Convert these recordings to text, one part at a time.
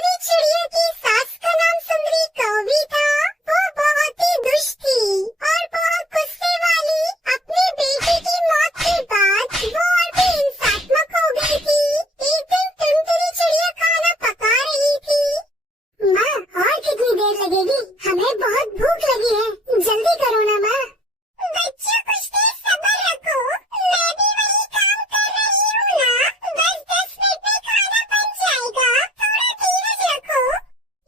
टुनटुनी चिड़िया की सास का नाम सुंदरी कौवी था। वो बहुत ही दुष्ट थी और बहुत गुस्से वाली। अपने बेटे की मौत के बाद वो और भी हिंसात्मक हो गई थी। एक दिन टुनटुनी चिड़िया खाना पका रही थी। माँ, और कितनी देर लगेगी? हमें बहुत भूख लगी है, जल्दी करो ना माँ। बच्चों, कुछ देर सब्र रखो, मैं भी वही काम कर रही हूँ ना। बस 10 मिनट में खाना बन जाएगा, थोड़ा धीरज रखो।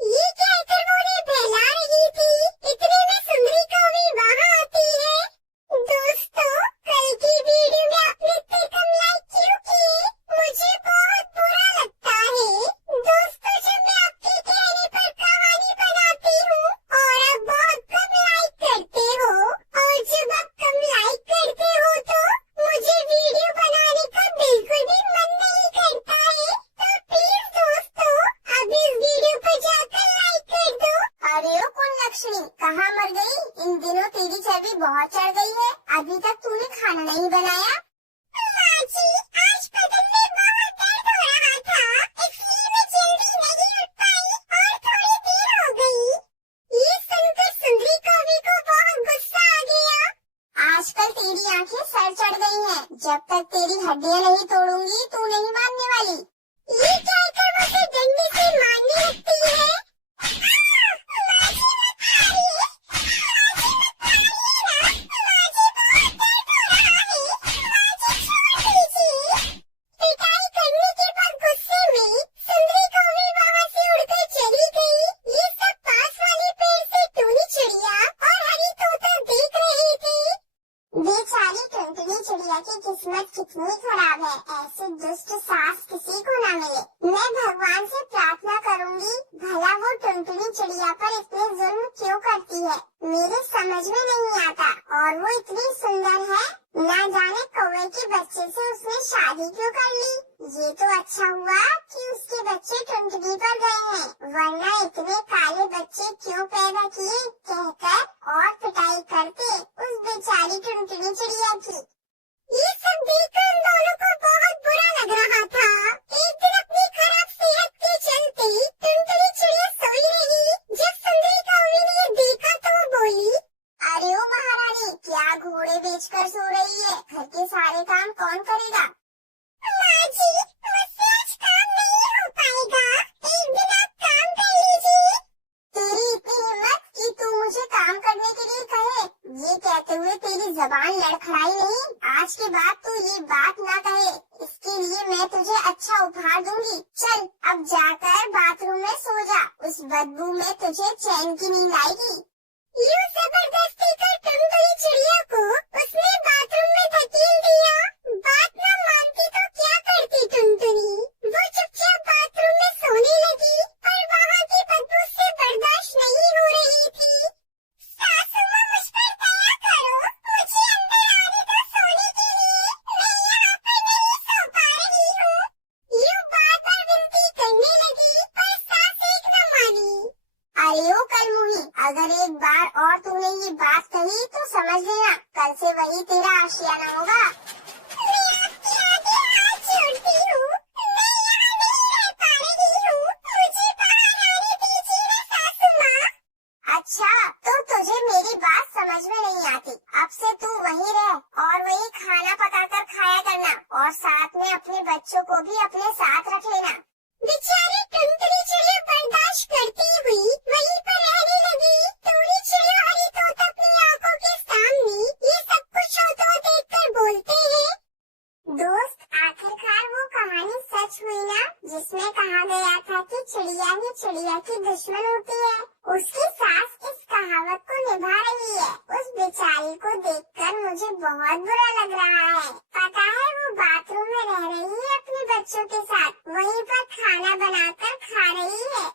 ये कहकर वो उन्हें बहला रही थी। इतने में सुंदरी कौवी वहाँ आती है। दोस्तों, कल की वीडियो में आपने इतने कम लाइक क्यों किए? मुझे बहुत बुरा लगता है। दोस्तों, जब मैं आपके कहने पर कहानी बनाती हूँ और आप बहुत कम लाइक करते हो, और जब आप कम लाइक करते हो तो मुझे वीडियो बनाने का बिल्कुल भी मन नहीं करता है। तो प्लीज दोस्तों, अब इस वीडियो पर जाकर लाइक कर दो। अरे ओ कौन लक्ष्मी, कहाँ मर गई? इन दिनों तेरी चर्बी बहुत चढ़ गई है। अभी तक तूने खाना नहीं बनाया? माँ जी, आज बदन में बहुत दर्द हो रहा था, इसलिए मैं जल्दी नहीं उठ पाई और थोड़ी देर हो गई। ये सुनकर सुंदरी कौवी को बहुत गुस्सा आ गया। आजकल तेरी आंखें सर चढ़ गई हैं। जब तक तेरी हड्डियां नहीं तोड़ूंगी तू नहीं मानने वाली। ये कहकर वो उसे डंडे से मारने लगती है। पिटाई करने के बाद गुस्से में सुंदरी कौवी वहाँ से उड़कर चली गई। ये सब पास वाले पेड़ से टूनी चिड़िया और हरी तोता देख रहे थे। बेचारी टुनटुनी चिड़िया की किस्मत कितनी खराब है, ऐसी दुष्ट सास किसी को न मिले। मैं भगवान से प्रार्थना करूंगी, भला वो टुनटुनी चिड़िया पर इतने जुल्म क्यों करती है, मेरे समझ में नहीं आता। और वो इतनी सुंदर है, ना जाने कौवे के बच्चे से उसने शादी क्यों कर ली। ये तो अच्छा हुआ कि उसके बच्चे टुनटुनी पर गए हैं, वरना इतने काले बच्चे क्यों पैदा किए कहकर और पिटाई करते उस बेचारी टुनटुनी चिड़िया की। ये सब देखकर उन दोनों को बहुत बुरा लग रहा था। एक दिन अपनी खराब सेहत के चलते टुनटुनी चिड़िया सोई रही। जब सुंदरी कौवी ने ये देखा तो वो बोली, अरे ओ महारानी, क्या घोड़े बेचकर सो रही है? घर के सारे काम कौन करेगा? माँ जी, मुझसे आज काम नहीं हो पाएगा, एक दिन आप काम कर लीजिए। तेरी इतनी हिम्मत कि तू मुझे काम करने के लिए कहे? ये कहते हुए तेरी जबान लड़खड़ाई नहीं? आज के बाद तू ये बात ना कहे, इसके लिए मैं तुझे अच्छा उपहार दूंगी। चल अब जाकर बाथरूम में सो जा, उस बदबू में तुझे चैन की नींद आएगी। यूं जबरदस्ती कर टुनटुनी चिड़िया को उसने बाथरूम में धकेल दिया। बात न मानती तो क्या करती टुनटुनी? वो चुपचाप बाथरूम में सोने लगी, पर वहाँ की बदबू से बर्दाश्त नहीं हो रही थी। सासू माँ, मुझ पर दया करो, मुझे अंदर आने दो सोने के लिए, मैं यहाँ पर नहीं सो पा रही हूँ। यूं बार-बार विनती करने लगी, पर सास एक न मानी। अरे ओ कलमुही, अगर एक बार और तूने ये बात कही तो समझ लेना कल से वही तेरा आशियाना होगा। मैं आपके आगे हाथ जोड़ती हूँ, मैं यहाँ नहीं रह पा रही हूँ, मुझे बाहर आने दीजिए ना सासू माँ। अच्छा, तो तुझे मेरी बात समझ में नहीं आती। अब से तू वहीं रह और वही खाना पकाकर खाया करना, और साथ में अपने बच्चों को भी अपने साथ रख लेना। बेचारी टुनटुनी चिड़िया बर्दाश्त करती हुई वहीं पर रहने लगी। टूनी चिड़िया हरी तोता अपनी आंखों के सामने ये सब कुछ होता देखकर बोलते हैं, दोस्त, आखिरकार वो कहानी सच हुई ना, जिसमें कहा गया था कि चिड़िया ही चिड़िया की दुश्मन होती है। उसकी सास इस कहावत को निभा रही है। उस बेचारी को देखकर मुझे बहुत बुरा लग रहा है। पता है वो बाथरूम में रह रही है अपने बच्चों के साथ, वहीं पर खाना बनाकर खा रही है।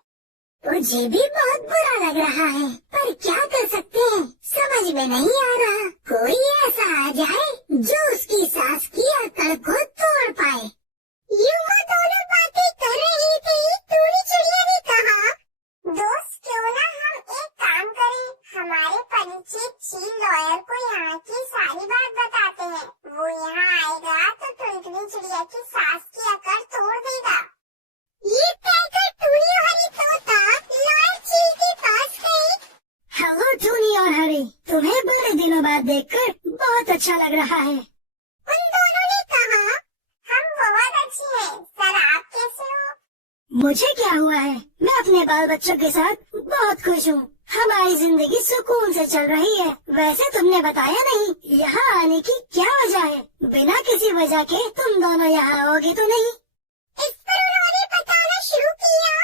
मुझे भी बहुत बुरा लग रहा है, पर क्या कर सकते हैं, समझ में नहीं आ रहा। कोई ऐसा आ जाए जो उसकी सास की अकड़ को तोड़ पाए। यूं वो दोनों बातें कर रही थी। टूनी चिड़िया ने कहा, दोस्त, क्यों ना हम एक काम करें, हमारे परिचित चील लॉयर को यहाँ की सारी बात बताते हैं। वो यहाँ आएगा तो टुनटुनी चिड़िया की सास की अकड़ तोड़ देगा। ये कहकर टूनी और हरी अच्छा लग रहा है। उन दोनों ने कहा, हम बहुत अच्छे हैं सर, आप कैसे हो? मुझे क्या हुआ है, मैं अपने बाल बच्चों के साथ बहुत खुश हूँ। हमारी जिंदगी सुकून से चल रही है। वैसे तुमने बताया नहीं यहाँ आने की क्या वजह है? बिना किसी वजह के तुम दोनों यहाँ आओगे तो नहीं? इस पर उन्होंने बताना शुरू किया,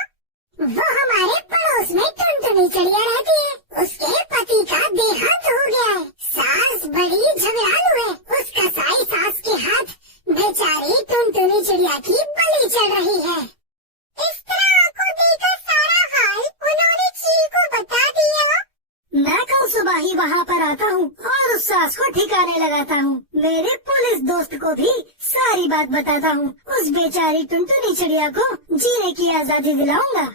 वो हमारे पड़ोस में टुनटुनी चिड़िया रहती है। उसके पति का देहांत हो गया है। सास बड़ी झगड़ालू है। उसका साई सास के हाथ बेचारी टुनटुनी चिड़िया की बलि चढ़ रही है। इस तरह को देखकर सारा हाल उन्होंने चील को बता दिया। मैं कल सुबह ही वहाँ पर आता हूँ और उस सास को ठिकाने लगाता हूँ। मेरे पुलिस दोस्त को भी सारी बात बताता हूँ। उस बेचारी टुनटुनी चिड़िया को जीने की आजादी दिलाऊंगा।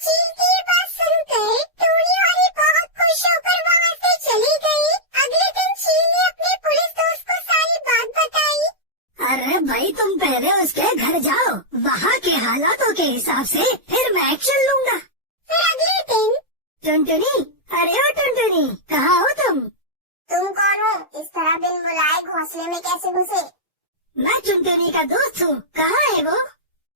चील की बात सुनकर टूनी वाली बहुत खुश होकर वहाँ से चली गई। अगले दिन चील ने अपने पुलिस दोस्त को सारी बात बताई। अरे भाई, तुम पहले उसके घर जाओ, वहाँ के हालातों के हिसाब से फिर मैं एक्शन लूंगा। फिर अगले दिन, टुनटुनी, अरे ओ टुनटुनी, कहाँ हो तुम? तुम कौन हो? इस तरह बिन बुलाए घोंसले में कैसे घुसे? मैं टुनटुनी का दोस्त हूँ। कहाँ है वो?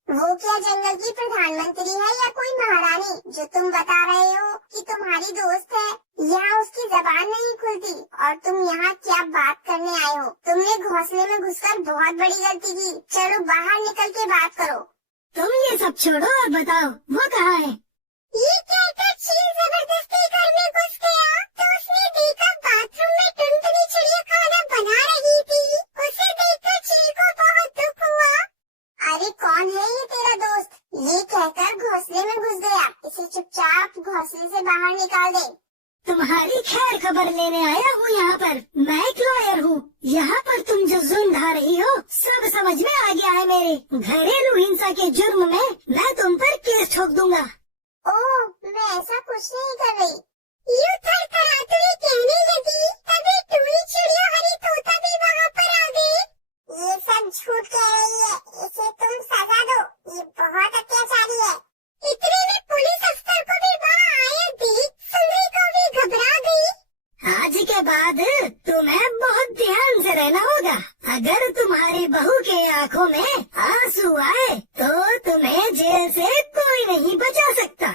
वो क्या जंगल की प्रधानमंत्री है या कोई महारानी जो तुम बता रहे हो कि तुम्हारी दोस्त है? यहाँ उसकी जबान नहीं खुलती और तुम यहाँ क्या बात करने आए हो? तुमने घोंसले में घुसकर बहुत बड़ी गलती की। चलो बाहर निकल के बात करो। तुम ये सब छोड़ो और बताओ वो कहाँ है? ये कहकर चील जबरदस्ती घर में घुस गया तो उसने देखा बाथरूम में टुनटुनी चिड़िया खाना बना रही थी। उसे देखकर चील को बहुत दुख हुआ। अरे कौन है ये तेरा दोस्त? ये कहकर घोंसले में घुस गया। इसे चुपचाप घोंसले से बाहर निकाल दे। तुम्हारी खैर खबर लेने आया हूँ यहाँ पर। मैं एक लॉयर हूँ। यहाँ पर तुम जो जुर्म ढा रही हो सब समझ में आ गया है मेरे। घरेलू हिंसा के जुर्म में मैं तुम पर केस ठोक दूंगा। ओह, मैं ऐसा कुछ नहीं कर रही। यूं थरथराते हुए कहने लगी, तभी टूनी चिड़िया हरी तोता भी वहाँ पर आ गई। ये सब झूठ कह रही है, इसे तुम सजा दो, ये बहुत अत्याचारी है। इतने में पुलिस अफसर को भी वहाँ आए देख सुंदरी को भी घबरा गई। आज के बाद तुम्हें बहुत ध्यान से रहना होगा। अगर तुम्हारी बहू के आँखों में आंसू आए तो तुम्हें जेल से कोई नहीं बचा सकता।